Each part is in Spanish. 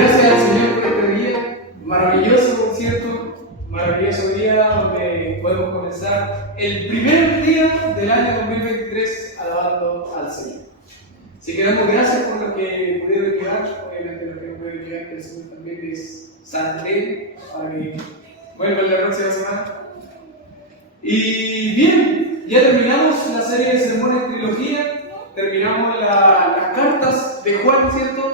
gracias al Señor por este día, maravilloso, por cierto, maravilloso día donde podemos comenzar el primer día del año 2023 alabando al Señor. Así que damos gracias por lo que pudieron llegar, obviamente lo que no pudieron llegar, que el Señor también les santé para que vuelvan la próxima semana. Y bien, ya terminamos la serie de sermones trilogía, terminamos las cartas de Juan, ¿cierto?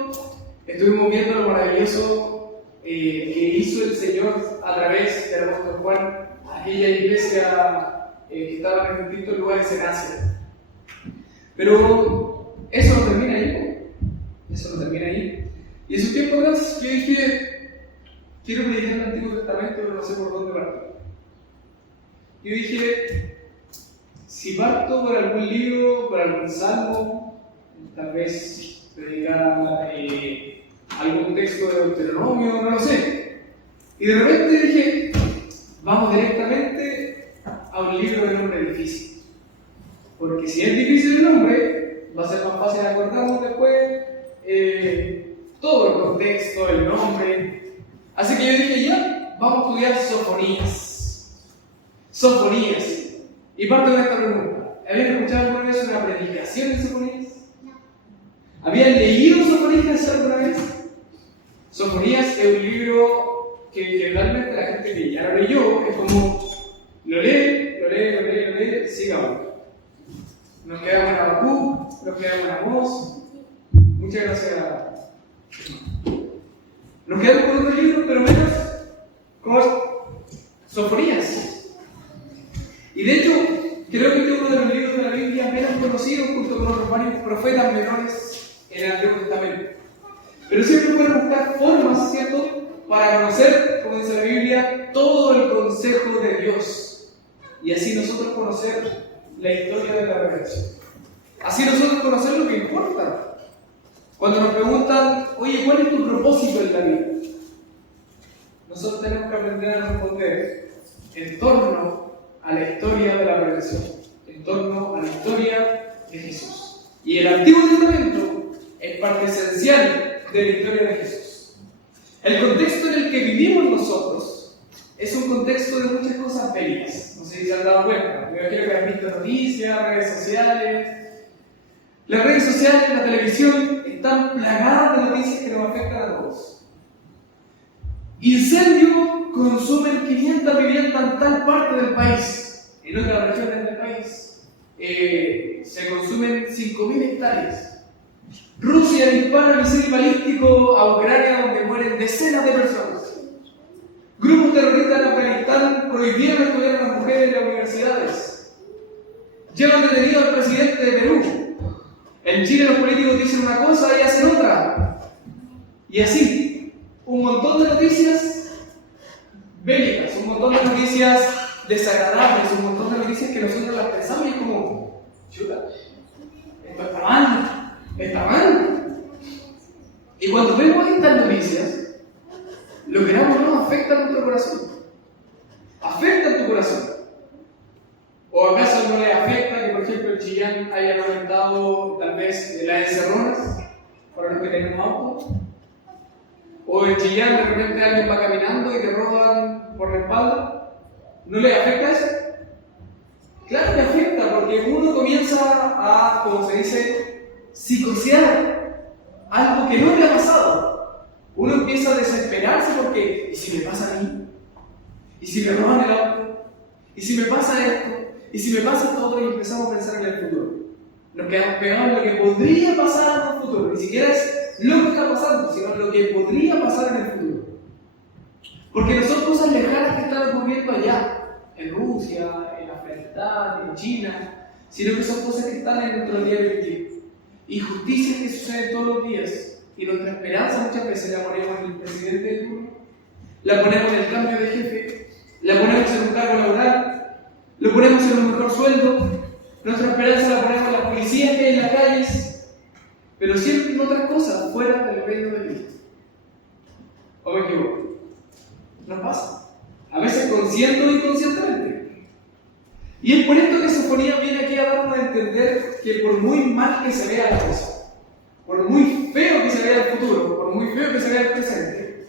Estuvimos viendo lo maravilloso que hizo el Señor a través del apóstol Juan, aquella iglesia que estaba en distintos lugares en Asia. Pero eso no termina ahí, eso no termina ahí. Y en su tiempo atrás yo dije, quiero predicar el Antiguo Testamento, pero no sé por dónde partir. Yo dije, si parto por algún libro, por algún salmo, tal vez predicar algún texto de Deuteronomio, no lo sé. Y de repente dije, vamos directamente a un libro de nombre difícil. Porque si es difícil el nombre, va a ser más fácil acordarnos después todo el contexto, el nombre. Así que yo dije, ya, vamos a estudiar Sofonías. Sofonías. Y parto de esta pregunta. ¿Habían escuchado alguna vez una predicación de Sofonías? ¿Habían leído Sofonías alguna vez? Sofonías es un libro que generalmente la gente que ya lo leyó es como lo lee, sigamos. Nos quedamos en Habacuc, nos quedamos en Amós. Muchas gracias. Nos quedamos con otros libros, pero menos con Sofonías. Y de hecho, creo que este es uno de los libros de la Biblia menos conocidos junto con otros varios profetas menores en el Antiguo Testamento. Pero siempre pueden buscar formas, ¿cierto?, para conocer, como dice la Biblia, todo el consejo de Dios. Y así nosotros conocer la historia de la revelación. Así nosotros conocer lo que importa. Cuando nos preguntan, oye, ¿cuál es tu propósito en la vida? Nosotros tenemos que aprender a responder en torno a la historia de la revelación, en torno a la historia de Jesús. Y el Antiguo Testamento es parte esencial de la historia de Jesús. El contexto en el que vivimos nosotros es un contexto de muchas cosas bélicas. No sé si se han dado cuenta. Me imagino que han visto noticias, redes sociales. Las redes sociales, la televisión están plagadas de noticias que nos afectan a todos. Incendio consumen 500 viviendas en tal parte del país. En otras regiones del país se consumen 5.000 hectáreas. Rusia dispara misil balístico a Ucrania donde mueren decenas de personas. Grupos terroristas en Afganistán prohibieron estudiar a las mujeres en las universidades. Llevan detenido al presidente de Perú. En Chile los políticos dicen una cosa y hacen otra. Y así, un montón de noticias bélicas, un montón de noticias desagradables, un montón de noticias que nosotros las pensamos y es como, chuta, esto está mal. Y cuando vemos estas noticias, lo que no afecta a nuestro corazón. Afecta a tu corazón. ¿O acaso no le afecta que, por ejemplo, en Chillán hayan aumentado tal vez las encerronas para los que tenemos autos? ¿O en Chillán de repente alguien va caminando y te roban por la espalda? ¿No le afecta eso? Claro que afecta, porque uno comienza a, como se dice, psicosear algo que no le ha pasado. Uno empieza a desesperarse porque, ¿y si me pasa a mí? ¿Y si me roban el auto? ¿Y si me pasa esto? ¿Y si me pasa todo? Y empezamos a pensar en el futuro. Nos quedamos pegados en lo que podría pasar en el futuro. Ni siquiera es lo que está pasando, sino lo que podría pasar en el futuro. Porque no son cosas lejanas que están ocurriendo allá, en Rusia, en Afganistán, en China, sino que son cosas que están en nuestro día a día. Injusticias que suceden todos los días. Y nuestra esperanza muchas veces la ponemos en el presidente de turno, la ponemos en el cambio de jefe, la ponemos en un cargo laboral, lo ponemos en un mejor sueldo, nuestra esperanza la ponemos en las policías que hay en las calles, pero siempre en otras cosas fuera del reino de Cristo. ¿O me equivoco? Nos pasa. A veces consciente o inconscientemente. Y es por esto que Sofonías viene aquí a darnos a entender que por muy mal que se vea la cosa, por muy feo que se vea el futuro, por muy feo que se vea el presente,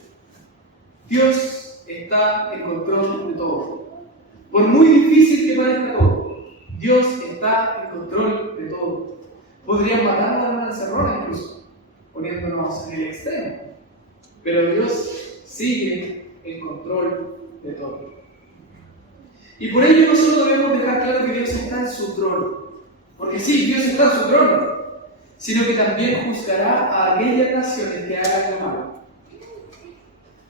Dios está en control de todo. Por muy difícil que parezca todo, Dios está en control de todo. Podrían matarnos a una encerrona incluso, poniéndonos en el extremo. Pero Dios sigue en control de todo. Y por ello nosotros debemos dejar claro que Dios está en su trono. Porque sí, Dios está en su trono, sino que también juzgará a aquellas naciones que hagan lo malo.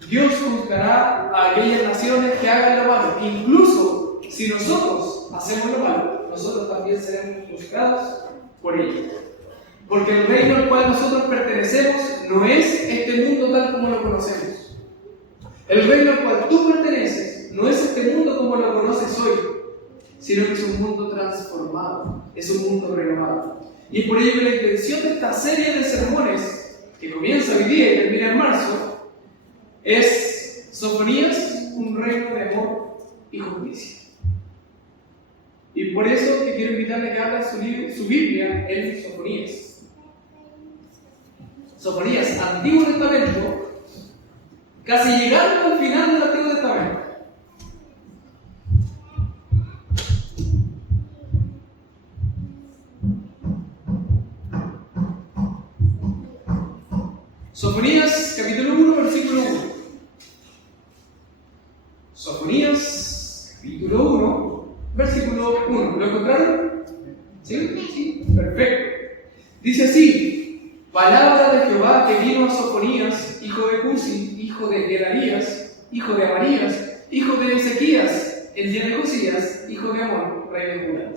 Dios juzgará a aquellas naciones que hagan lo malo. Incluso si nosotros hacemos lo malo, nosotros también seremos juzgados por ello. Porque el reino al cual nosotros pertenecemos no es este mundo tal como lo conocemos. El reino al cual tú perteneces no es este mundo como lo conoces hoy, sino que es un mundo transformado, es un mundo renovado. Y por ello la intención de esta serie de sermones, que comienza hoy día y termina en marzo, es Sofonías, un reino de amor y justicia. Y por eso te quiero invitarle a que abra su Biblia en Sofonías. Sofonías, Antiguo Testamento, casi llegando al final del Antiguo Testamento. Sofonías, capítulo 1, versículo 1. Sofonías, capítulo 1, versículo 1. ¿Lo encontraron? ¿Sí? Sí, perfecto. Dice así: palabra de Jehová que vino a Sofonías, hijo de Cusi, hijo de Gedarías, hijo de Amarías, hijo de Ezequías, el día de Josías, hijo de Amón, rey de Judá.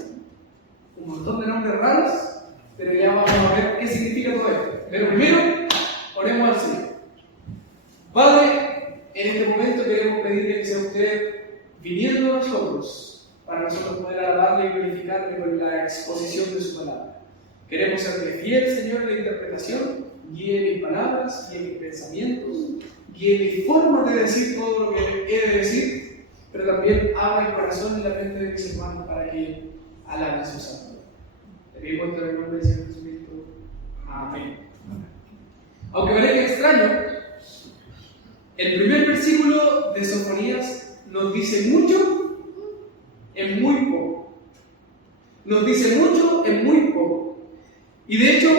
Un montón de nombres raros, pero ya vamos a ver qué significa todo esto. Pero primero, oremos al Señor. Padre, en este momento queremos pedirle que sea usted viniendo a nosotros, para nosotros poder alabarle y glorificarle con la exposición de su palabra. Queremos serle fiel, Señor, en la interpretación. Guíe mis palabras, guíe mis pensamientos, guíe mi forma de decir todo lo que he de decir, pero también abra el corazón y la mente de mis hermanos para que alaben su santo. Te pido en el nombre del Señor Jesucristo. Amén. Aunque parezca extraño, el primer versículo de Sofonías nos dice mucho en muy poco. Nos dice mucho en muy poco. Y de hecho,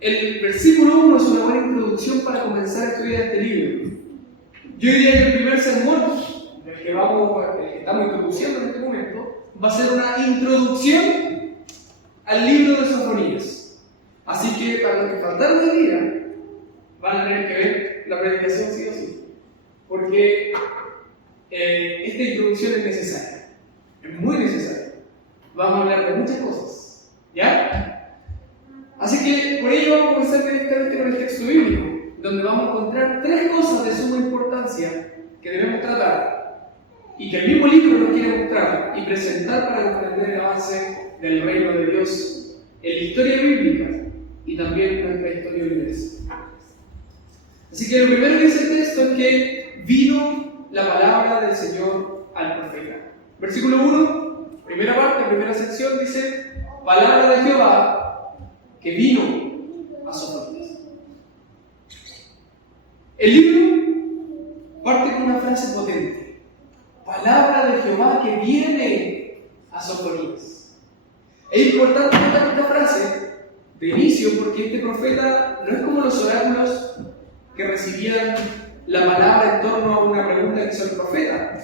el versículo 1 es una buena introducción para comenzar a estudiar este libro. Yo diría que el primer sermón, el que estamos introduciendo en este momento, va a ser una introducción al libro de Sofonías. Así que para los que faltaron de día, van a tener que ver la predicación sí o sí. Porque esta introducción es necesaria. Es muy necesaria. Vamos a hablar de muchas cosas. ¿Ya? Así que por ello vamos a comenzar directamente con el texto bíblico, donde vamos a encontrar tres cosas de suma importancia que debemos tratar y que el mismo libro nos quiere mostrar y presentar para comprender el avance del reino de Dios en la historia bíblica y también en nuestra historia universal. Así que lo primero que dice el texto es que vino la palabra del Señor al profeta. Versículo 1, primera parte, primera sección, dice: palabra de Jehová que vino a Sofonías. El libro parte con una frase potente: palabra de Jehová que viene a Sofonías. Es importante notar esta frase de inicio porque este profeta no es como los oráculos que recibían la palabra en torno a una pregunta que hizo el profeta,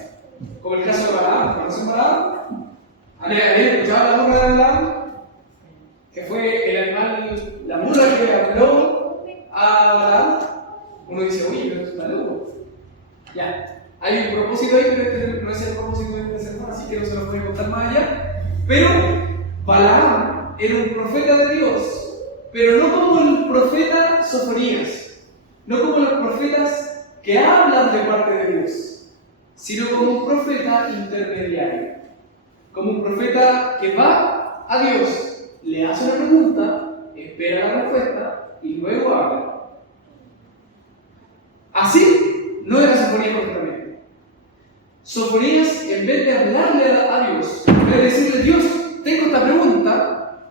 como el caso de Balaam. ¿Conocen Balaam? ¿Han escuchado la burla de Balaam? Que fue el animal, la mula que habló a Balaam. Uno dice: oye, pero es una luz. Ya, hay un propósito ahí, pero este no es el propósito de este sermón, así que no se lo voy a contar más allá. Pero Balaam era un profeta de Dios, pero no como el profeta Sofonías, no como los profetas que hablan de parte de Dios, sino como un profeta intermediario, como un profeta que va a Dios, le hace una pregunta, espera la respuesta y luego habla. Así no era Sofonías completamente. Sofonías, en vez de hablarle a Dios, en vez de decirle: Dios, tengo esta pregunta,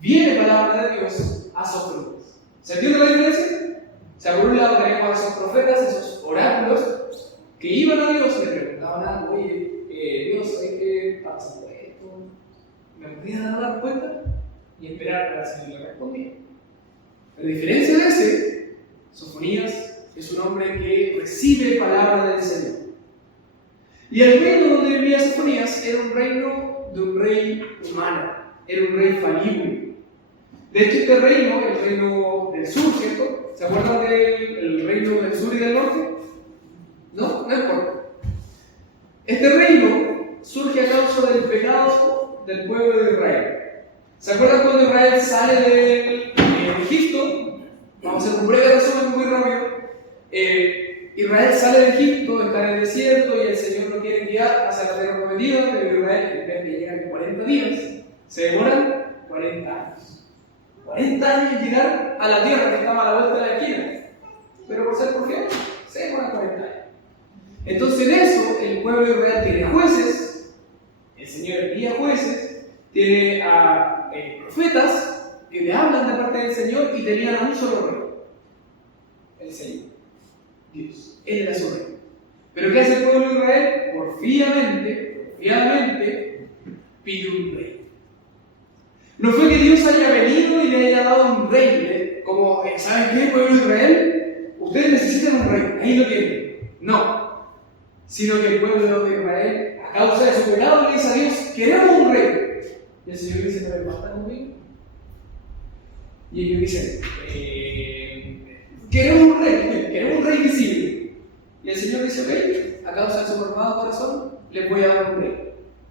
viene palabra de Dios a Sofonías. ¿Se entiende la diferencia? O sea, por un lado tenemos a esos profetas, esos oráculos, que iban a Dios y le preguntaban algo, oye, Dios, ¿sabes qué pasa con esto? ¿Me podrías dar una respuesta? Y esperar para que el Señor le respondiera. A diferencia de ese, Sofonías es un hombre que recibe palabra del Señor. Y el reino donde vivía Sofonías era un reino de un rey humano, era un rey falible. De hecho, este reino, el reino del sur, ¿cierto? ¿Se acuerdan del reino del sur y del norte? No, no importa. Este reino surge a causa del pecado del pueblo de Israel. ¿Se acuerdan cuando Israel sale de Egipto? Vamos a hacer un breve resumen muy rápido. Israel sale de Egipto, está en el desierto y el Señor lo quiere guiar hacia la tierra prometida, pero Israel, en vez de llegar en 40 días, se demoran 40 años. 40 años en llegar a la tierra que estaba a la vuelta de la esquina. Pero por ser por qué, se demoran 40 años. Entonces en eso, el pueblo de Israel tiene jueces, el Señor envía jueces, tiene a profetas que le hablan de parte del Señor y tenían a un solo rey, el Señor, Dios. Él era su rey. Pero ¿qué hace el pueblo de Israel? Porfiadamente, pide un rey. No fue que Dios haya venido y le haya dado un rey, como, ¿saben qué, pueblo de Israel? Ustedes necesitan un rey, ahí lo tienen. No. Sino que el pueblo de Israel, a causa de su pecado, le dice a Dios, queremos un rey. Y el Señor dice, ¿no me basta conmigo? Y ellos dicen, queremos un rey visible. Y el Señor dice, ok, a causa de su formado corazón, les voy a dar un rey.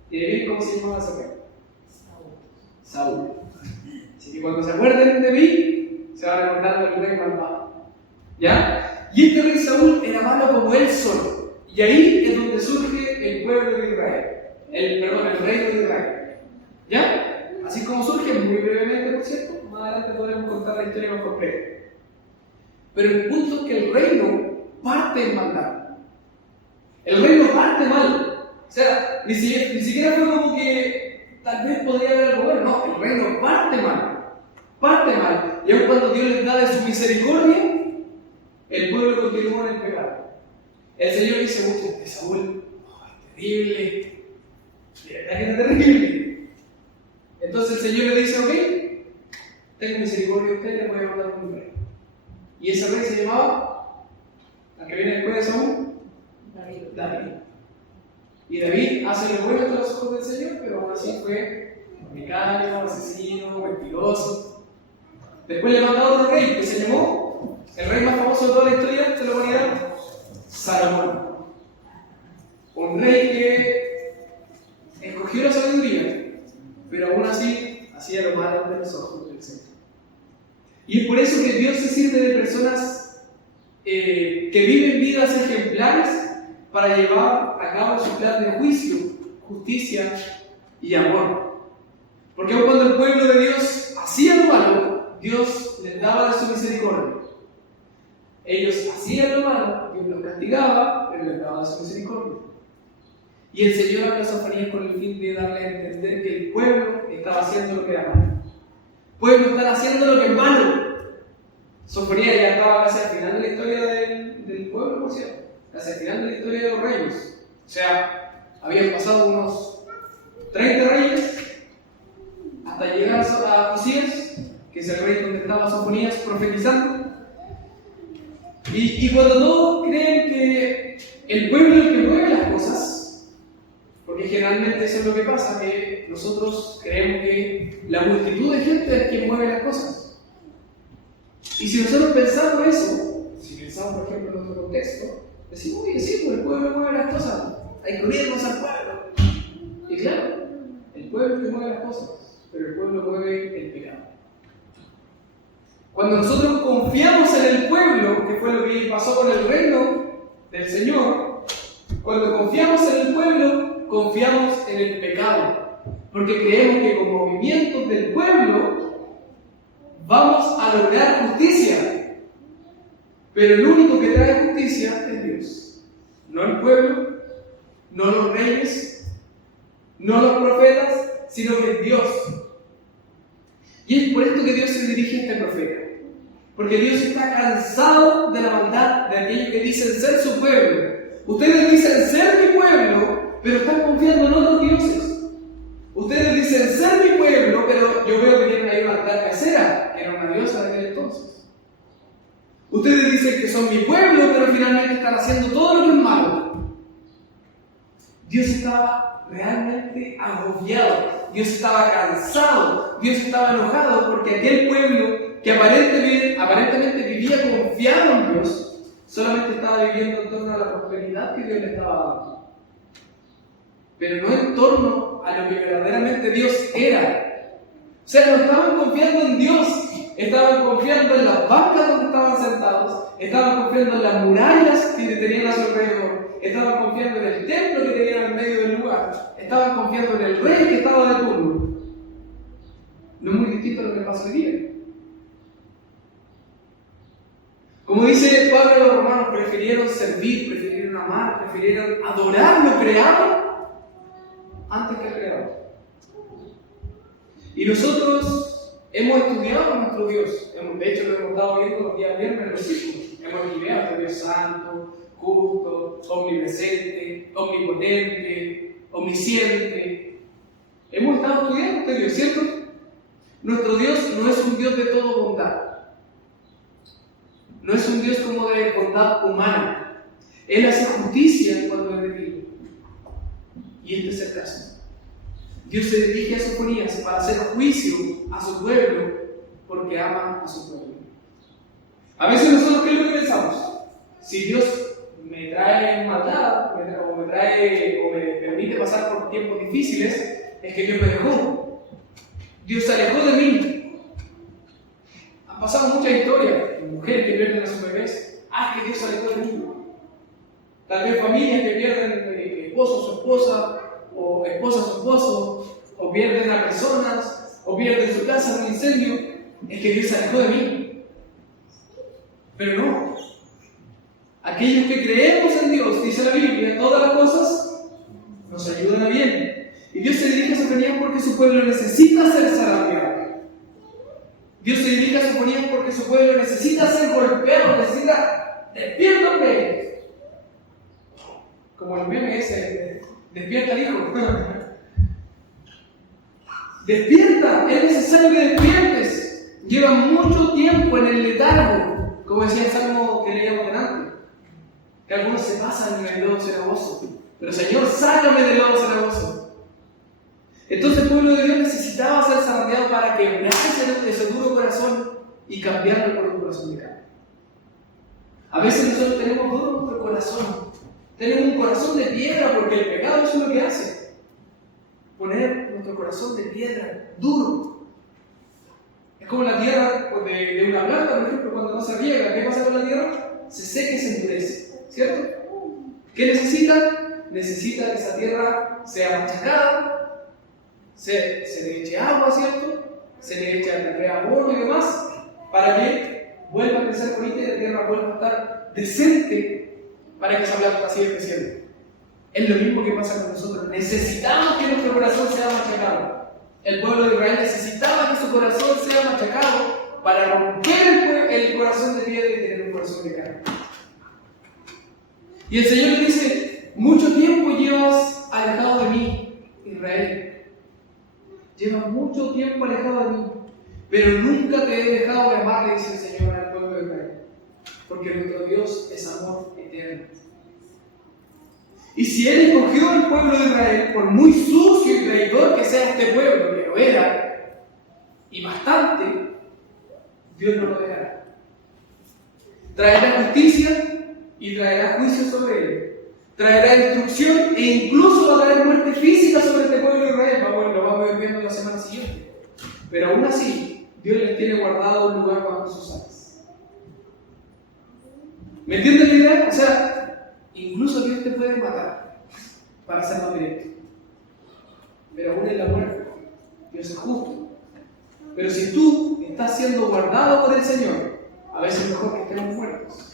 ¿Y bien cómo se llamaba ese rey? Saúl. Así que cuando se acuerden de mí, se va recordando el rey malvado. ¿Ya? Y este rey Saúl era malo como él solo. Y ahí es donde surge el pueblo de Israel. El reino de Israel. ¿Ya? Así como surge, muy brevemente, por cierto, más adelante podremos contar la historia más completa. Pero el punto es que el reino parte en maldad. El reino parte mal. O sea, ni siquiera fue como que tal vez podría haber algo bueno. No, el reino parte mal. Parte mal. Y aun cuando Dios les da de su misericordia, el pueblo continúa en el pecado. El Señor dice, mucho de Saúl, es terrible. De verdad que es terrible. Entonces el Señor le dice, ok, tengo misericordia de usted, le voy a mandar un rey. Y ese rey se llamaba, la que viene después de Saúl, David. Y David hace lo bueno a los ojos del Señor, pero aún así fue fornicario, asesino, mentiroso. Después le manda otro rey que se llamó, el rey más famoso de toda la historia de la humanidad, Salomón. Un rey que escogió la sabiduría, pero aún así hacía lo malo ante los ojos del Señor. Y es por eso que Dios se sirve de personas que viven vidas ejemplares para llevar a cabo su plan de juicio, justicia y amor. Porque aun cuando el pueblo de Dios hacía lo malo, Dios les daba de su misericordia. Ellos hacían lo malo, Dios los castigaba, pero les daba de su misericordia. Y el Señor habla a Sofonías con el fin de darle a entender que el pueblo estaba haciendo lo que era malo. El pueblo estaba haciendo lo que es malo. Sofonías ya estaba casi al final de la historia del pueblo, por cierto. Casi al final de la historia de los reyes. O sea, habían pasado unos 30 reyes hasta llegar a Josías, que es el rey donde estaba Sofonías profetizando. Y cuando todos creen que el pueblo es el que mueve las cosas, porque generalmente eso es lo que pasa, que nosotros creemos que la multitud de gente es quien mueve las cosas. Y si nosotros pensamos eso, si pensamos por ejemplo en nuestro contexto, decimos, oye, sí, pues el pueblo mueve las cosas, hay que unirnos al pueblo. Y claro, el pueblo es el que mueve las cosas, pero el pueblo mueve el pecado. Cuando nosotros confiamos en el pueblo, que fue lo que pasó con el reino del Señor, cuando confiamos en el pueblo, confiamos en el pecado. Porque creemos que con movimientos del pueblo vamos a lograr justicia. Pero el único que trae justicia es Dios. No el pueblo, no los reyes, no los profetas, sino que es Dios. Y es por esto que Dios se dirige a este profeta. Porque Dios está cansado de la maldad de aquellos que dicen ser su pueblo. Ustedes dicen ser mi pueblo, pero están confiando en otros dioses. Ustedes dicen ser mi pueblo, pero yo veo que tienen ahí una altar casera, que era una diosa de aquel entonces. Ustedes dicen que son mi pueblo, pero finalmente están haciendo todo lo que es malo. Dios estaba realmente agobiado, Dios estaba cansado, Dios estaba enojado porque aquel pueblo que aparentemente vivía confiado en Dios, solamente estaba viviendo en torno a la prosperidad que Dios le estaba dando, pero no en torno a lo que verdaderamente Dios era. O sea, no estaban confiando en Dios, estaban confiando en las bancas donde estaban sentados, estaban confiando en las murallas que tenían a su alrededor, estaban confiando en el templo que tenían en medio del lugar, estaban confiando en el rey que estaba de turno. No es muy distinto a lo que pasa hoy día. Como dice Pablo a los romanos, prefirieron servir, prefirieron amar, prefirieron adorar lo creado antes que el creador. Y nosotros hemos estudiado a nuestro Dios. De hecho, lo hemos estado viendo los días viernes en los círculos. Hemos estudiado a este Dios santo, justo, omnipresente, omnipotente, omnisciente. Hemos estado estudiando a este Dios, ¿cierto? Nuestro Dios no es un Dios de todo bondad. No es un Dios como de bondad humana. Él hace justicia cuando es debido. Y este es el caso. Dios se dirige a Sofonías para hacer juicio a su pueblo porque ama a su pueblo. A veces nosotros, ¿qué es lo que pensamos? Si Dios me trae maldad, o me permite pasar por tiempos difíciles, es que Dios me dejó. Dios se alejó de mí. Han pasado muchas historias. Mujeres que pierden a sus bebés. Que Dios se alejó de mí. Tal vez familias que pierden esposo a su esposa, o esposa a su esposo, o pierden a personas, o pierden su casa en un incendio. Es que Dios se alejó de mí. Pero no. Aquellos que creemos en Dios, dice la Biblia, todas las cosas nos ayudan a bien. Y Dios se dirige a Sofonías porque su pueblo necesita ser zarandeado. Dios se dirige a Sofonías porque su pueblo necesita ser golpeado, necesita despiértate. Como el meme ese, despierta el hijo. Despierta, es necesario que despiertes. Lleva mucho tiempo en el letargo, como decía el salmo que leíamos delante. Que algunos se pasan en el lodo cenagoso. Pero Señor, sácame del lodo cenagoso. Entonces el pueblo de Dios necesitaba ser zarandeado para quebrarse ese duro corazón y cambiarlo por un corazón de carne. A veces nosotros tenemos duro nuestro corazón. Tenemos un corazón de piedra porque el pecado es lo que hace. Poner nuestro corazón de piedra, duro. Es como la tierra de una planta, por ejemplo, cuando no se riega. ¿Qué pasa con la tierra? Se seca y se endurece, ¿cierto? ¿Qué necesita? Necesita que esa tierra sea machacada, se le eche agua, ¿cierto? Se le eche abono y demás, para que vuelva a crecer bonita y la tierra vuelva a estar decente para que esa planta siga creciendo. Es lo mismo que pasa con nosotros. Necesitamos que nuestro corazón sea machacado. El pueblo de Israel necesitaba que su corazón sea machacado para romper el corazón de piedra y tener un corazón de carne. Y el Señor le dice: mucho tiempo llevas alejado de mí, Israel. Llevas mucho tiempo alejado de mí, pero nunca te he dejado de amar, le dice el Señor al pueblo de Israel, porque nuestro Dios es amor eterno. Y si Él escogió al pueblo de Israel, por muy sucio y traidor que sea este pueblo, que lo era, y bastante, Dios no lo dejará. Traerá justicia y traerá juicio sobre él. Traerá destrucción e incluso va a traer muerte física sobre este pueblo de Israel. Lo vamos a ir viendo la semana siguiente. Pero aún así, Dios les tiene guardado un lugar bajo sus alas. ¿Me entienden la idea? O sea, incluso Dios te puede matar, para hacerlo directo. Pero aún en la muerte, Dios es justo. Pero si tú estás siendo guardado por el Señor, a veces es mejor que estemos muertos.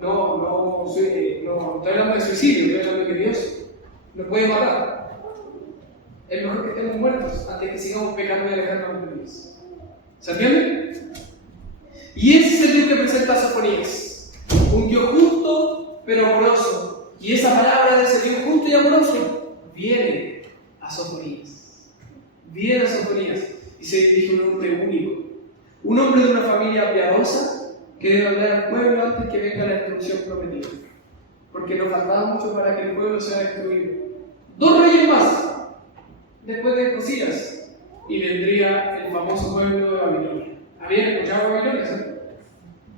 No estoy hablando de suicidio, estoy hablando de que Dios nos puede matar. Es mejor que estemos muertos antes que sigamos pecando y alejándonos de Dios. ¿Se entiende? Y ese es el Dios que presenta a Sofonías. Un Dios justo, pero amoroso. Y esa palabra de ese Dios justo y amoroso viene a Sofonías. Viene a Sofonías. Y se dirige a un hombre único. Un hombre de una familia piadosa que debe hablar al pueblo antes que venga la destrucción prometida. Porque nos faltaba mucho para que el pueblo sea destruido. 2 reyes más, después de Josías, y vendría el famoso pueblo de Babilonia. ¿Habían escuchado Babilonia? ¿Sí?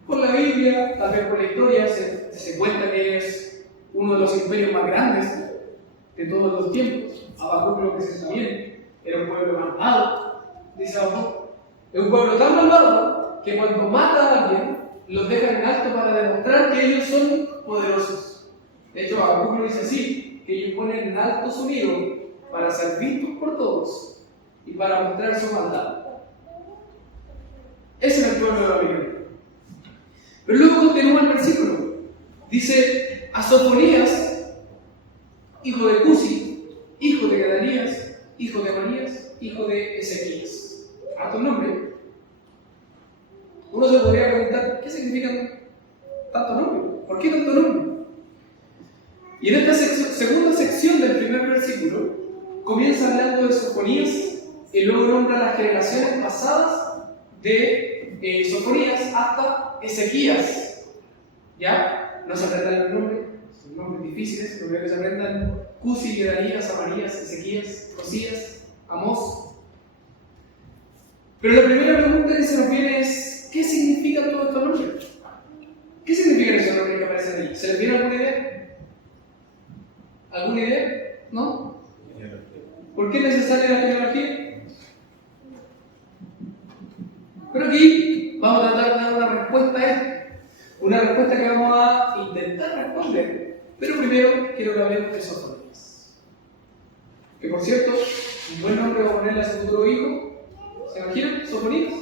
Por la Biblia, tal vez por la historia, se cuenta que es uno de los imperios más grandes de todos los tiempos. Habacuc lo que se sabía, era un pueblo malvado, dice Habacuc. Es un pueblo tan malvado que cuando mata a alguien, los dejan en alto para demostrar que ellos son poderosos. De hecho, Habacuc lo dice así, que ellos ponen en alto su nido para ser vistos por todos y para mostrar su maldad. Ese es el pueblo de Babilonia. Pero luego continúa el versículo. Dice, a Sofonías, hijo de Cusi, hijo de Gedalías, hijo de Amarías, hijo de Ezequías. Harto nombre. Uno se podría preguntar, ¿qué significan tanto nombre? ¿Por qué tanto nombre? Y en esta segunda sección del primer versículo, comienza hablando de Sofonías y luego nombra las generaciones pasadas de Sofonías hasta Ezequías. ¿Ya? No se aprendan los nombres, son nombres difíciles, lo que se aprendan Cusi, Gedalías, Amarías, Ezequías, Josías, Amós. Pero la primera pregunta que se nos viene es, ¿qué significan todos estos nombres? ¿Qué significan esos nombres que aparecen ahí? ¿Se les viene alguna idea? ¿Alguna idea? ¿No? ¿Por qué es necesaria la genealogía? Pero aquí vamos a tratar de dar una respuesta a esto. Una respuesta que vamos a intentar responder. Pero primero quiero que hablemos de Sofonías. Que por cierto, un buen nombre va a ponerle a su futuro hijo. ¿Se imaginan? Sofonías.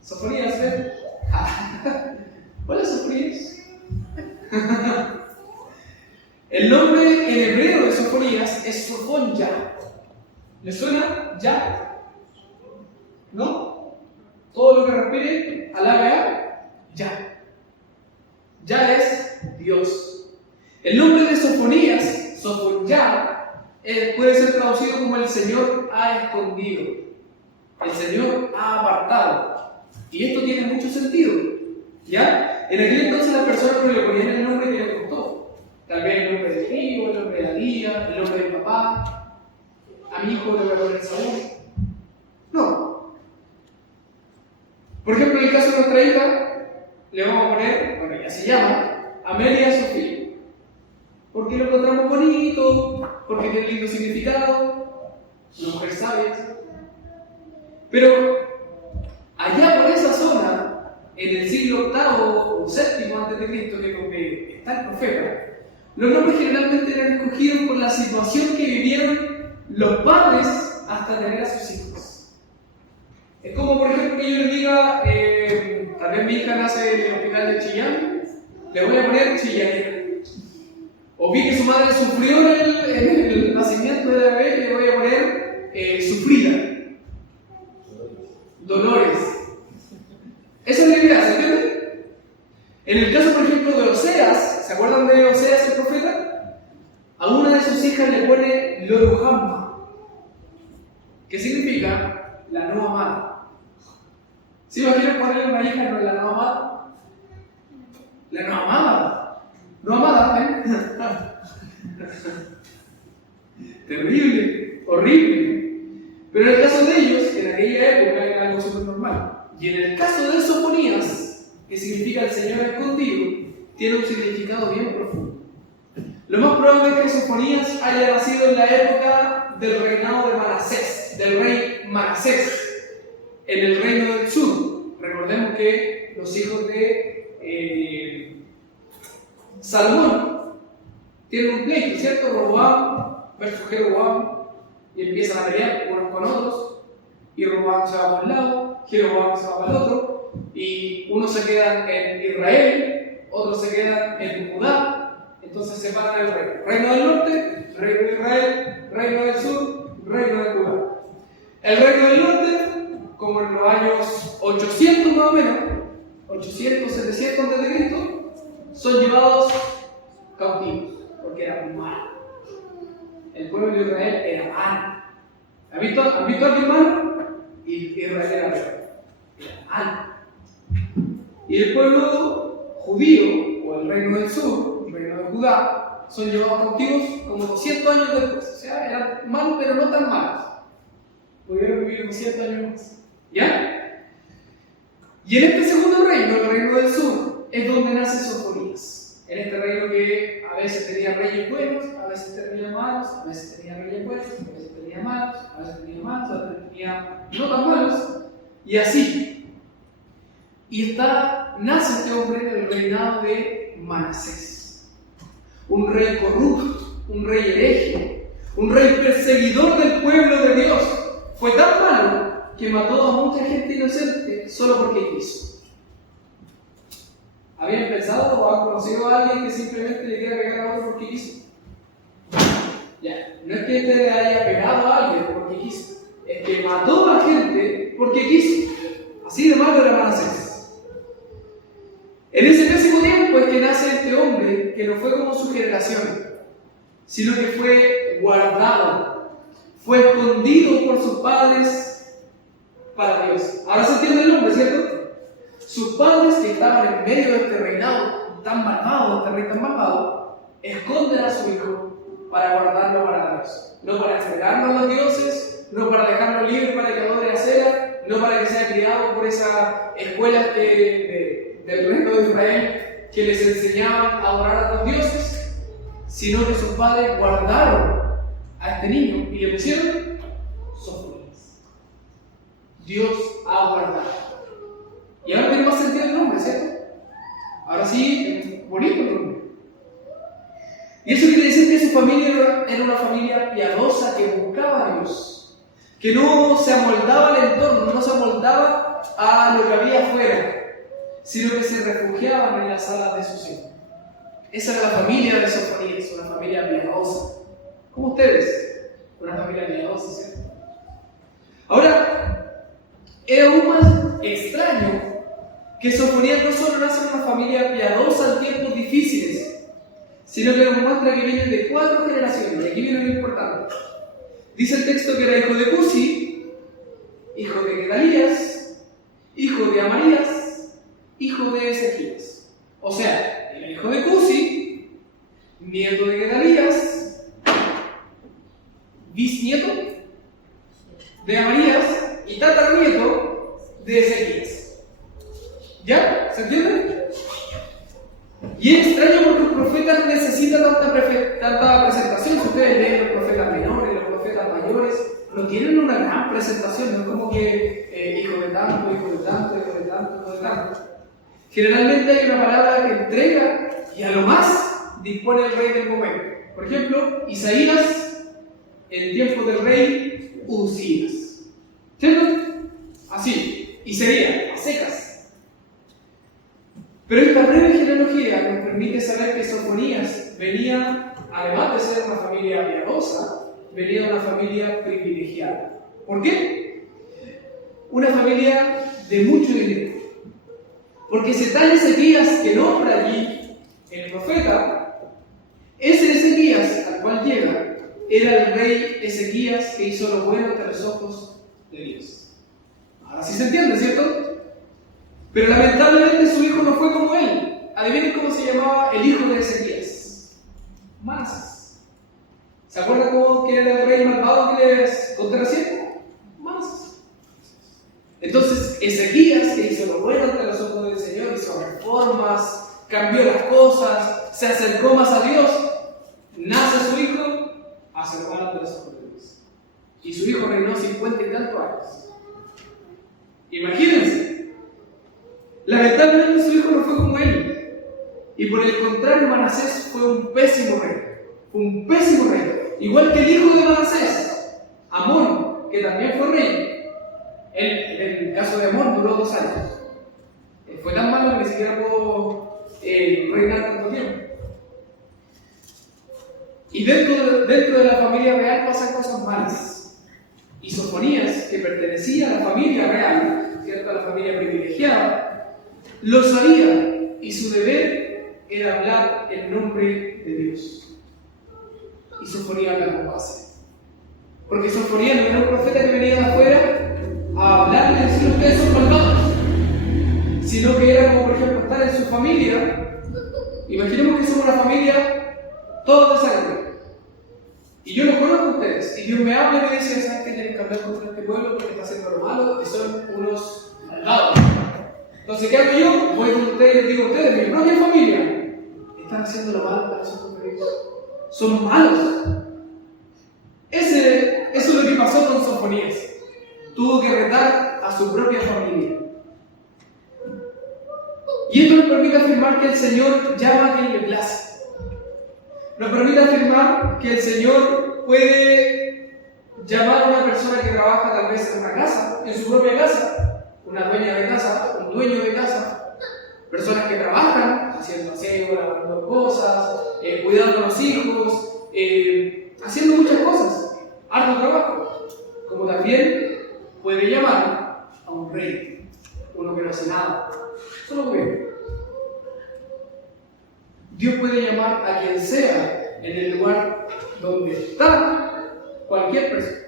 Sofonías, ¿ven? Hola, Sofonías. El nombre en hebreo de Sofonías es Sofonja. ¿Le suena? ¿Ya? ¿No? Todo lo que respire, alabe a ya. Ya es Dios. El nombre de Sofonías, Sofonja, puede ser traducido como el Señor ha escondido. El Señor ha apartado. Y esto tiene mucho sentido. ¿Ya? En aquel entonces las personas no le ponían el nombre que les costó. Tal vez el nombre del hijo, el nombre de la tía, el nombre del papá. A mi hijo le voy a poner Saúl. No. Por ejemplo, en el caso de nuestra hija, le vamos a poner, bueno, ella se llama Amelia Sofía. Porque lo encontramos bonito, porque tiene lindo significado, una mujer sabia. Pero allá por esa zona, en el siglo VIII o VII antes de Cristo, que es donde está el profeta, los nombres generalmente eran escogidos por la situación que vivieron los padres hasta tener a sus hijos. Es como, por ejemplo, que yo les diga, tal vez mi hija nace en el hospital de Chillán, le voy a poner Chillanera. O vi que su madre sufrió en el nacimiento de la bebé, le voy a poner Sufrida. Dolores. Esa es la idea, ¿se entiende? En el caso, por ejemplo, de Oseas, ¿se acuerdan de Oseas el profeta? A una de sus hijas le pone Loruhamma, que significa la no amada. ¿Sí imaginan ponerle una hija no la no amada? La no amada. No amada, ¿eh? Terrible, horrible. Pero en el caso de ellos, en aquella época era algo súper normal. Y en el caso de Sofonías, que significa el Señor escondido, tiene un significado bien profundo. Lo más probable es que Sofonías haya nacido en la época del reinado de Manasés, del rey Manasés, en el reino del sur. Recordemos que los hijos de Salomón tienen un pleito, ¿cierto? Roboam versus Jeroboam, y empiezan a pelear unos con otros, y Roboam se va por un lado, Jeroboam se va para el otro, y unos se quedan en Israel, otros se quedan en Judá, entonces se separan el reino. Reino del norte, reino de Israel, reino del sur, reino de Judá. El reino del norte, como en los años 800 más o menos, 800, 700 antes de Cristo, son llevados cautivos, porque eran malos. El pueblo de Israel era malo. ¿Han visto a alguien malo? Israel era peor. Era malo. Y el pueblo judío, o el reino del sur, el reino de Judá, son llevados cautivos como 200 años después. O sea, eran malos, pero no tan malos. Pudieron vivir 200 años más. ¿Ya? Y en este segundo reino, el reino del sur, es donde nace Sofonías. En este reino que a veces tenía reyes buenos, a veces tenía malos, a veces tenía reyes buenos, a veces tenía malos, a veces tenía malos, a veces tenía no tan malos, y así. Y nace este hombre del reinado de Manasés. Un rey corrupto, un rey hereje, un rey perseguidor del pueblo de Dios. Fue tan malo que mató a mucha gente inocente solo porque quiso. ¿Habían pensado o han conocido a alguien que simplemente le quiera pegar a otro porque quiso? Ya, no es que este le haya pegado a alguien porque quiso, es que mató a gente porque quiso. Así de malo era Manasés. En ese pésimo tiempo es que nace este hombre que no fue como su generación, sino que fue guardado, fue escondido por sus padres para Dios. Ahora se entiende el nombre, ¿cierto? Sus padres, que estaban en medio de este reinado tan malvado, este rey tan malvado, esconden a su hijo para guardarlo para Dios. No para entregarlo a los dioses, no para dejarlo libre para que adore a Cera, no para que sea criado por esas escuelas del reino de Israel que les enseñaban a adorar a los dioses, sino que sus padres guardaron a este niño y le pusieron Sofonías. Dios ha guardado. Y ahora tiene más sentido el nombre, ¿cierto? Ahora sí, es bonito el nombre. Y eso quiere decir que su familia era una familia piadosa que buscaba a Dios, que no se amoldaba al entorno, no se amoldaba a lo que había afuera, sino que se refugiaban en las salas de su Señor. Esa era la familia de Sofonías, una familia piadosa. Como ustedes, una familia piadosa, ¿cierto? Ahora, es aún más extraño que Sofonías no solo nace en una familia piadosa en tiempos difíciles, sino que nos muestra que viene de 4 generaciones. Y aquí viene lo importante. Dice el texto que era hijo de Cusi, hijo de Gedalías, hijo de Amarías, hijo de Ezequías. O sea, era hijo de Cusi, nieto de Gedalías, bisnieto de Amarías y tataranieto de Ezequías. ¿Ya? ¿Se entiende? Y es extraño porque los profetas necesitan tanta presentación. Si ustedes leen los profetas menores, los profetas mayores, no tienen una gran presentación, no es como que hijo de tanto, hijo de tanto, hijo de tanto, hijo de tanto. Generalmente hay una palabra que entrega y a lo más dispone el rey del momento. Por ejemplo, Isaías en tiempos del rey Uzías. ¿Cierto? Así. Y sería a secas. Pero esta breve genealogía nos permite saber que Sofonías venía, además de ser una familia piadosa, venía de una familia privilegiada. ¿Por qué? Una familia de mucho dinero. Porque ese tal Ezequías que nombra allí el profeta, ese Ezequías al cual llega, era el rey Ezequías que hizo lo bueno ante los ojos de Dios. Ahora sí se entiende, ¿cierto? Pero lamentablemente su hijo no fue como él. Adivinen cómo se llamaba el hijo de Ezequías. Manasés. ¿Se acuerdan cómo que era el rey malvado que les conté recién? Manasés. Entonces, Ezequías, que hizo lo bueno ante los ojos del Señor, hizo reformas, cambió las cosas, se acercó más a Dios, nace su hijo, hace lo malo ante los ojos de Dios. Y su hijo reinó 50 y tantos años. Imagínense. Lamentablemente su hijo no fue como él. Y por el contrario, Manasés fue un pésimo rey. Un pésimo rey. Igual que el hijo de Manasés, Amón, que también fue rey. En el caso de Amón duró 2 años. Fue tan malo que ni siquiera pudo reinar tanto tiempo. Y dentro de la familia real pasan cosas malas. Y Sofonías, que pertenecía a la familia real, ¿cierto? A la familia privilegiada, lo sabía y su deber era hablar en nombre de Dios. Y Sofonías habla con base. Porque Sofonías no era un profeta que venía de afuera a hablarle y decir ustedes son malvados, sino que era como por ejemplo estar en su familia. Imaginemos que somos una familia todos de sangre. Y yo los conozco a ustedes, y Dios me habla y me dice, ¿sabes qué? Tienes que hablar contra este pueblo porque está haciendo lo malo y son unos malvados. Entonces, ¿qué hago yo? Voy con ustedes y les digo a ustedes, mi propia familia, están haciendo lo malo para sus compañeros. Son malos. Eso es lo que pasó con Sofonías. Tuvo que retar a su propia familia. Y esto nos permite afirmar que el Señor llama a quien le place. Nos permite afirmar que el Señor puede llamar a una persona que trabaja tal vez en una casa, en su propia casa, una dueña de casa, un dueño de casa, personas que trabajan haciendo aseo, lavando cosas, cuidando a los hijos, haciendo muchas cosas, harto trabajo. Como también puede llamar a un rey, uno que no hace nada, solo gobierna. Dios puede llamar a quien sea en el lugar donde está cualquier persona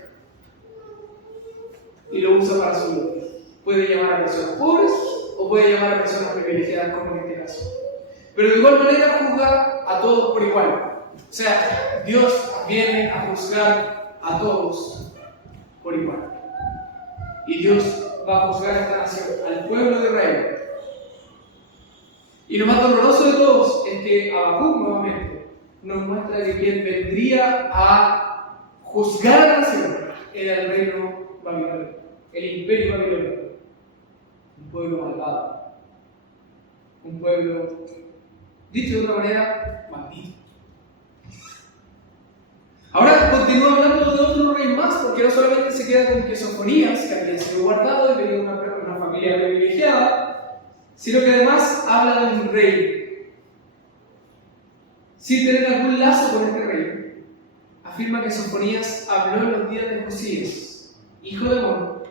y lo usa para su gloria. Puede llamar a personas pobres o puede llamar a personas privilegiadas, como en este caso. Pero de igual manera juzga a todos por igual. O sea, Dios viene a juzgar a todos por igual. Y Dios va a juzgar a esta nación, al pueblo de Israel. Y lo más doloroso de todos es que Habacuc nuevamente nos muestra que quien vendría a juzgar a la nación era el reino babilónico, el imperio babilónico, un pueblo malvado, un pueblo, dicho de una manera, maldito. Ahora continúa hablando de otro rey más, porque no solamente se queda con que Sofonías, que había sido guardado y venía de una familia privilegiada, sino que además habla de un rey. Sin tener algún lazo con este rey, afirma que Sofonías habló en los días de Josías, hijo de Amón,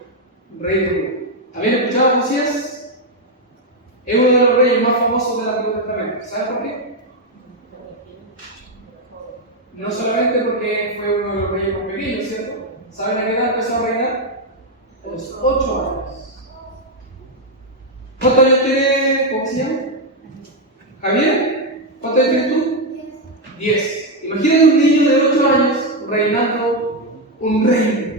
rey de Judá. ¿Habían escuchado a Josías? Es uno de los reyes más famosos del Antiguo Testamento. ¿Sabes por qué? No solamente porque fue uno de los reyes más pequeños, ¿cierto? ¿Saben a qué edad empezó a reinar? A los 8 años. ¿Cuántos años tiene, cómo se llama? Javier, ¿cuántos años tienes tú? 10. Imagínate un niño de 8 años reinando un reino.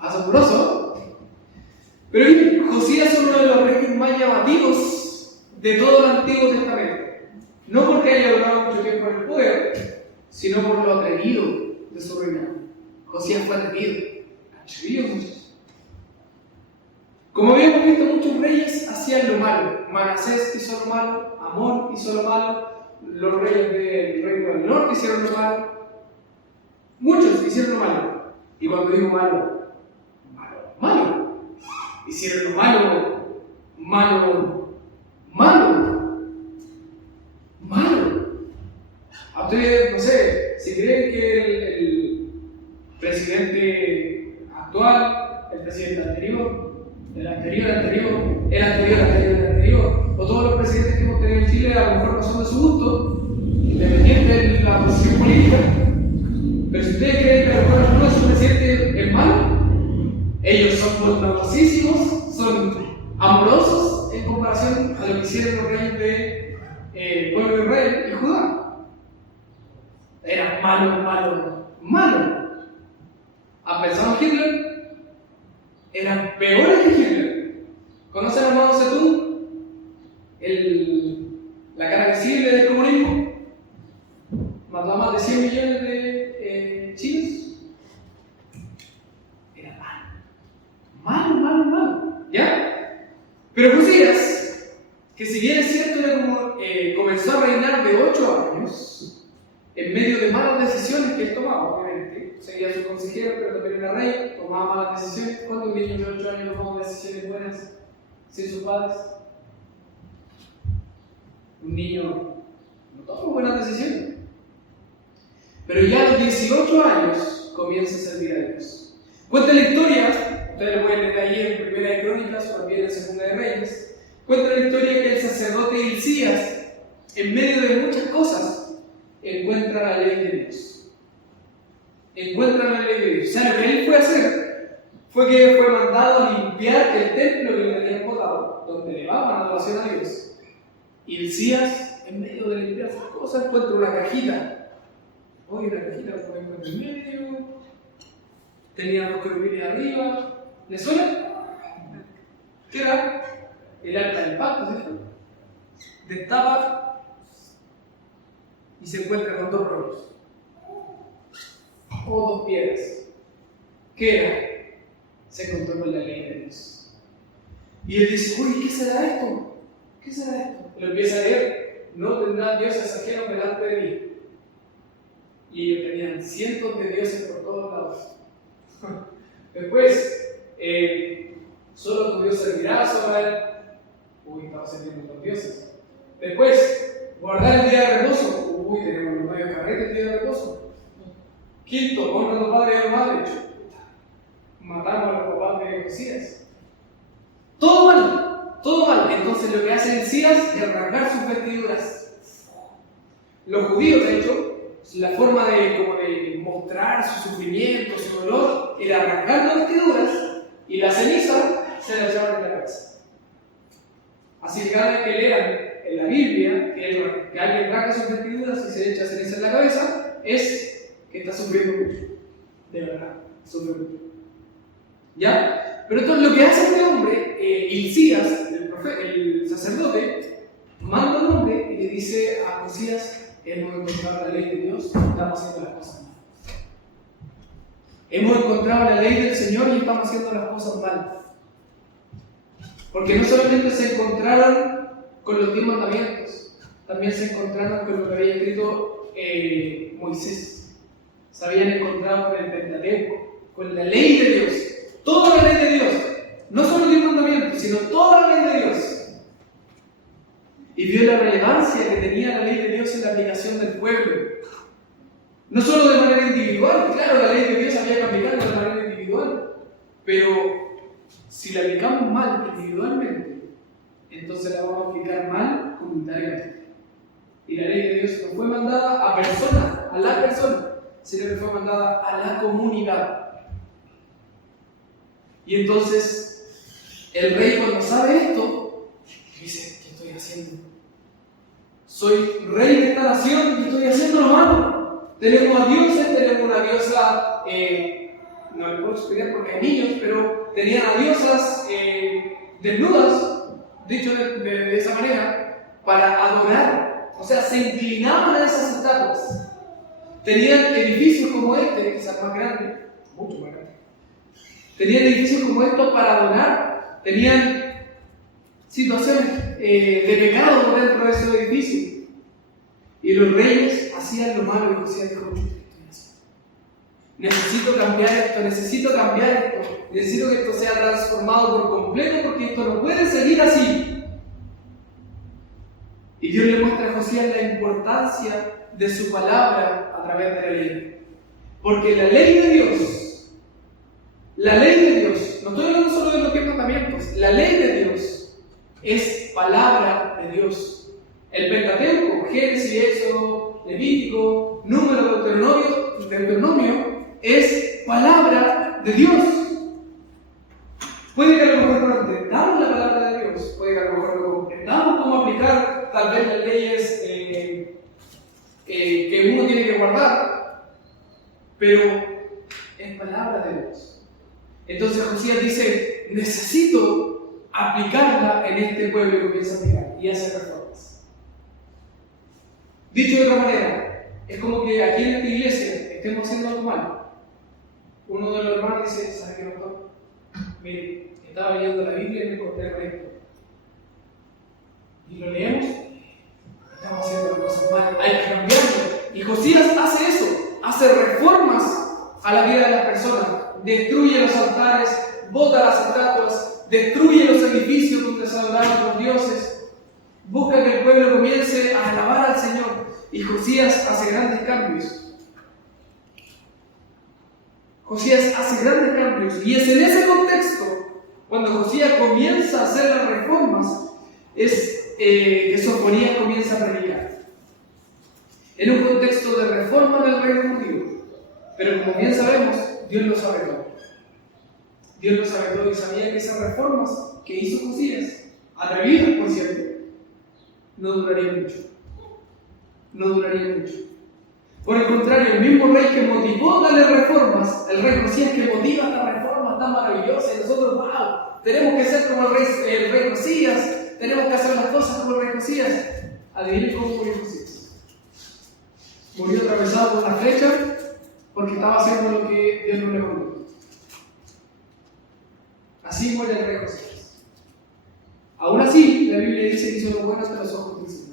Asombroso. Pero Josías es uno de los reyes más llamativos de todo el Antiguo Testamento. No porque haya durado mucho tiempo en el poder, sino por lo atrevido de su reinado. Josías fue atrevido muchos. Como habíamos visto, muchos reyes hacían lo malo. Manasés hizo lo malo, Amón hizo lo malo, los reyes del reino del norte hicieron lo malo. Muchos hicieron lo malo. Y cuando digo malo, malo. Hicieron lo malo. A ustedes, no sé, si creen que el presidente actual, el presidente anterior, el anterior, o todos los presidentes que hemos tenido en Chile, a lo mejor no son de su gusto, independiente de la posición política, pero si ustedes creen que a lo mejor alguno de sus presidentes es malo, ellos son bondadosísimos, son amorosos en comparación a lo que hicieron los reyes del pueblo de Israel y Judá. Eran malos. ¿Han pensado en Hitler? Eran peores que Hitler. ¿Conocen a Mao Zedong? La cara visible del comunismo. Mató a más de 100 millones de chinos. Era malo. ¿Ya? Pero Josías, que si bien es cierto, era como, comenzó a reinar de 8 años, en medio de malas decisiones que él tomaba, obviamente. Seguía su consejero, pero también era rey, tomaba malas decisiones. ¿Cuántos niños de 8 años tomaban decisiones buenas sin sus padres? Un niño no toma buenas decisiones. Pero ya a los 18 años comienza a servir a Dios. Cuenta la historia ustedes lo pueden leer ahí en Primera de Crónicas o también en Segunda de Reyes, cuenta la historia que el sacerdote Hilcías, en medio de muchas cosas, encuentra la ley de Dios. Encuentra la ley de Dios. O sea, lo que él fue a hacer fue que fue mandado a limpiar el templo que le habían botado, donde elevaban adoración a Dios. Y Hilcías, en medio de limpiar esas cosas, encuentra una cajita. Oye, la cajita la pueden encontrar en medio. Tenía dos querubines arriba. ¿Le suena? ¿Qué era? El arca del pacto, ¿cierto? Destapa y se encuentra con dos rollos o dos piedras. ¿Qué era? Se encontró con la ley de Dios. Y él dice, uy, ¿qué será esto? ¿Qué será esto? Lo empieza a leer. No tendrán dioses ajenos delante de mí. Y ellos tenían cientos de dioses por todos lados. Después, solo tu Dios servirá sobre él. Uy, estamos sirviendo los dioses. Después, guardar el día de reposo. Uy, tenemos los medios carretes el día de reposo. Quinto, honra a tu padre y a tu madre. Matamos a los papás de Josías. Todo mal, todo mal. Entonces lo que hace Hilcías es arrancar sus vestiduras. Los judíos, de hecho, la forma de mostrar su sufrimiento, su dolor, era arrancar las vestiduras y la ceniza se la echaban en la cabeza. Así que cada vez que lean en la Biblia que alguien arranca sus vestiduras y se echa ceniza en la cabeza, es que está sufriendo mucho. De verdad, sufre mucho. ¿Ya? Pero entonces lo que hace este hombre, Hilcías, el sacerdote, manda un hombre y le dice a Josías, hemos encontrado la ley de Dios, estamos haciendo las cosas mal. Hemos encontrado la ley del Señor y estamos haciendo las cosas mal. Porque no solamente se encontraron con los 10 mandamientos, también se encontraron con lo que había escrito Moisés. Se habían encontrado con el Pentateuco, con la ley de Dios. Toda la ley de Dios. No solo los 10 mandamientos, sino toda la ley de Dios. Y vio la relevancia que tenía la ley de Dios en la aplicación del pueblo. No solo de manera individual, claro, la ley de Dios había que aplicarla de manera individual, pero si la aplicamos mal individualmente, entonces la vamos a aplicar mal comunitariamente. Y la ley de Dios no fue mandada a personas, a la persona, sino que fue mandada a la comunidad. Y entonces el rey, cuando sabe esto, dice, ¿qué estoy haciendo? Soy rey de esta nación y estoy haciendo lo malo. Tenemos a dioses, tenemos una diosa, no le puedo explicar porque hay niños, pero tenían a diosas desnudas, dicho de esa manera, para adorar. O sea, se inclinaban a esas estatuas. Tenían edificios como este, quizás más grande, mucho más grande. Tenían edificios como estos para adorar. Tenían situaciones de pecado dentro de esos edificios. Y los reyes hacían lo malo y Josías dijo, necesito cambiar esto, necesito que esto sea transformado por completo porque esto no puede seguir así. Y Dios le muestra a Josías la importancia de su palabra a través de la ley. Porque la ley de Dios, no estoy hablando solo de los 10 mandamientos, la ley de Dios es palabra de Dios. El Pentateuco, Génesis, Éxodo, Levítico, Número, Deuteronomio, es palabra de Dios. Puede que a lo mejor no entendamos la palabra de Dios, puede que a lo mejor no comprendamos cómo aplicar tal vez las leyes que uno tiene que guardar, pero es palabra de Dios. Entonces Josías dice, necesito aplicarla en este pueblo y comienza a aplicar y hacer reformas. Dicho de otra manera, es como que aquí en esta iglesia estemos haciendo algo mal. Uno de los hermanos dice, ¿sabe qué, pastor? Mire, estaba leyendo la Biblia y me encontré con esto. Y lo leemos, estamos haciendo las cosas mal, hay que cambiarlo. Y Josías hace eso, hace reformas a la vida de las personas, destruye los altares, bota las estatuas, destruye los edificios donde se adoraban los dioses, busca que el pueblo comience a alabar al Señor. Y Josías hace grandes cambios. Josías hace grandes cambios y es en ese contexto, cuando Josías comienza a hacer las reformas, es que Sofonías comienza a predicar. En un contexto de reforma del reino judío. Pero como bien sabemos, Dios lo sabe todo. Dios lo sabe todo y sabía que esas reformas que hizo Josías, atrevidas por cierto, no durarían mucho. No durarían mucho. Por el contrario, el mismo rey que motivó tales reformas, el rey Josías que motiva estas reformas tan maravillosas, y nosotros, wow, tenemos que ser como el rey Josías, tenemos que hacer las cosas como el rey Josías. Adivinen cómo murió Josías. Murió atravesado por una flecha porque estaba haciendo lo que Dios no le mandó. Así muere el rey Josías. Aún así, la Biblia dice que hizo lo bueno ante los ojos del Señor.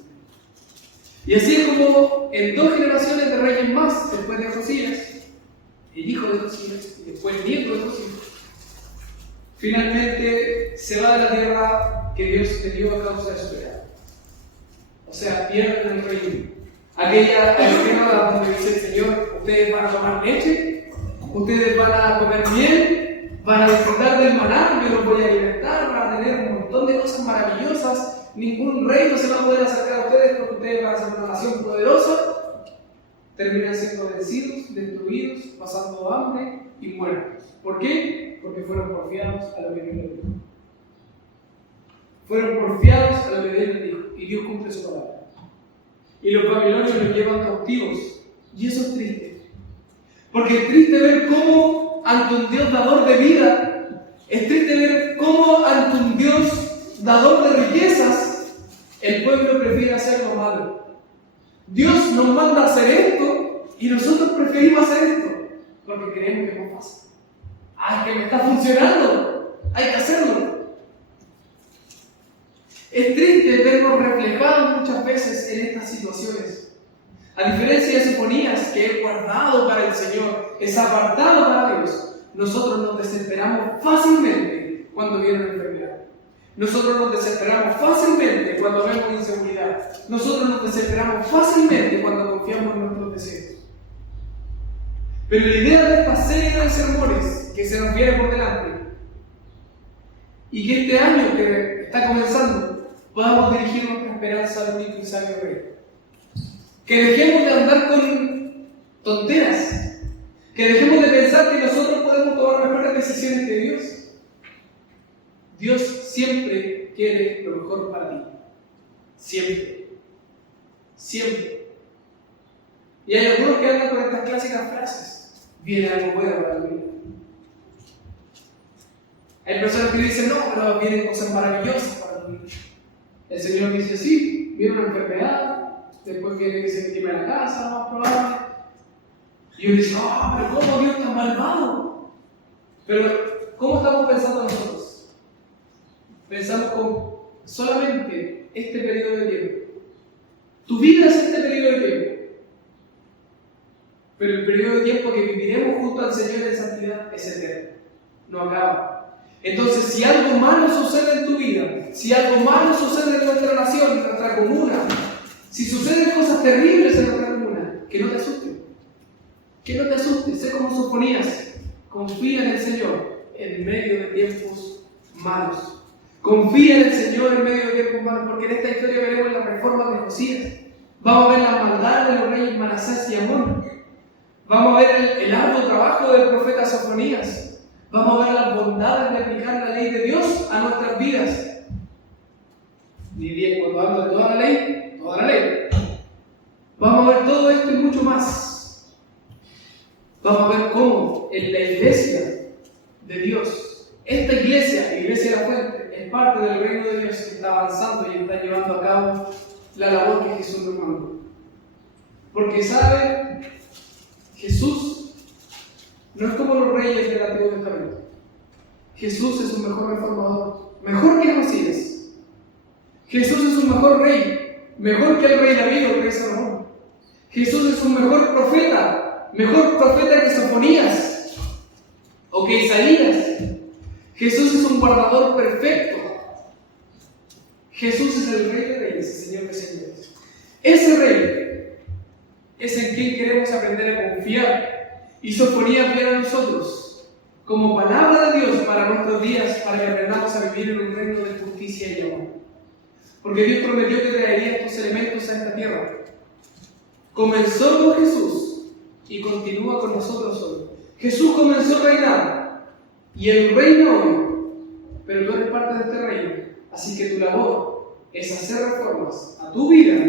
Y así es como en 2 generaciones de reyes más, después de Josías, el hijo de Josías, y después el nieto de Josías, finalmente se va de la tierra que Dios le dio a causa de su pecado. O sea, pierden el reino. Aquella tierra donde dice el Señor, ustedes van a tomar leche, ustedes van a comer miel, van a disfrutar del maná, yo los voy a alimentar, van a tener un montón de cosas maravillosas. Ningún reino se va a poder acercar a ustedes porque ustedes van a ser una nación poderosa. Terminan siendo vencidos, destruidos, pasando hambre y muertos. ¿Por qué? Porque fueron porfiados a lo que Dios les dijo. Fueron porfiados a lo que Dios les dijo. Y Dios cumple su palabra. Y los babilonios los llevan cautivos. Y eso es triste. Porque es triste ver cómo ante un Dios dador de vida, es triste ver cómo ante un Dios dador de riquezas, el pueblo prefiere hacer lo malo. Dios nos manda a hacer esto y nosotros preferimos hacer esto porque creemos que es más fácil. ¡Ah, que me está funcionando! ¡Hay que hacerlo! Es triste vernos reflejados muchas veces en estas situaciones. A diferencia de Sofonías, que es guardado para el Señor, es apartado para Dios, nosotros nos desesperamos fácilmente cuando viene una enfermedad. Nosotros nos desesperamos fácilmente cuando vemos inseguridad. Nosotros nos desesperamos fácilmente cuando confiamos en nuestros deseos. Pero la idea de esta serie de sermones que se nos viene por delante y que este año que está comenzando podamos dirigir nuestra esperanza al único y sabio Rey. Que dejemos de andar con tonteras. Que dejemos de pensar que nosotros podemos tomar mejores decisiones que Dios. Dios siempre quiere lo mejor para ti. Siempre. Siempre. Y hay algunos que andan con estas clásicas frases. Viene algo bueno para tu vida. Hay personas que dicen, no, pero vienen cosas maravillosas para tu vida. El Señor dice, sí, viene una enfermedad, después viene que se me queme la casa, más probable. Y uno dice, pero ¿cómo Dios está malvado? Pero, ¿cómo estamos pensando nosotros? Pensamos con solamente este periodo de tiempo. Tu vida es este periodo de tiempo. Pero el periodo de tiempo que viviremos junto al Señor en santidad es eterno. No acaba. Entonces, si algo malo sucede en tu vida, si algo malo sucede en nuestra nación, en nuestra comuna, si suceden cosas terribles en nuestra comuna, que no te asusten. Que no te asustes. Sé como Sofonías. Confía en el Señor en medio de tiempos malos. Confía en el Señor en medio de tiempos malos, porque en esta historia veremos la reforma de Josías. Vamos a ver la maldad de los reyes Manasés y Amón. Vamos a ver el arduo trabajo del profeta Sofonías. Vamos a ver las bondades de aplicar la ley de Dios a nuestras vidas. Y bien, cuando hablo de toda la ley, toda la ley. Vamos a ver todo esto y mucho más. Vamos a ver cómo en la iglesia de Dios, esta iglesia, la iglesia de la Fuente, es parte del reino de Dios que está avanzando y está llevando a cabo la labor que Jesús nos mandó. Porque sabe, Jesús no es como los reyes del Antiguo Testamento. Jesús es un mejor reformador, mejor que Josías. Jesús es un mejor rey, mejor que el rey David o el rey Salomón. Jesús es un mejor profeta que Sofonías o que Isaías. Jesús es un guardador perfecto. Jesús es el Rey de Reyes, el Señor de Señores. Ese Rey es en quien queremos aprender a confiar. hizo ponía bien a nosotros como palabra de Dios para nuestros días, para que aprendamos a vivir en un reino de justicia y amor. Porque Dios prometió que traería estos elementos a esta tierra. Comenzó con Jesús y continúa con nosotros hoy. Jesús comenzó a reinar y Él reina hoy, pero tú eres parte de este reino. Así que tu labor es hacer reformas a tu vida,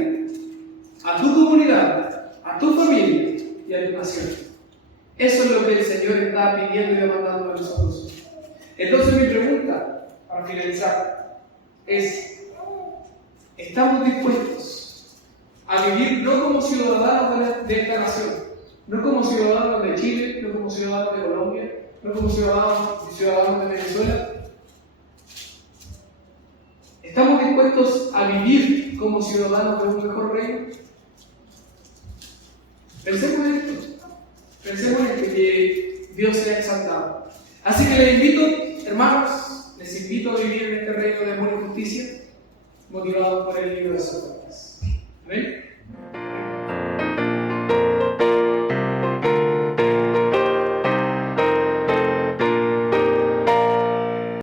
a tu comunidad, a tu familia y a tu nación. Eso es lo que el Señor está pidiendo y demandando a nosotros. Entonces mi pregunta, para finalizar, es: ¿estamos dispuestos a vivir no como ciudadanos de esta nación, no como ciudadanos de Chile, no como ciudadanos de Colombia, no como ciudadanos de Venezuela? ¿Estamos dispuestos a vivir como ciudadanos de un mejor reino? Pensemos en esto. Pensemos en que Dios sea exaltado. Así que les invito, hermanos, les invito a vivir en este reino de amor y justicia, motivados por el libro de las ofertas. Amén.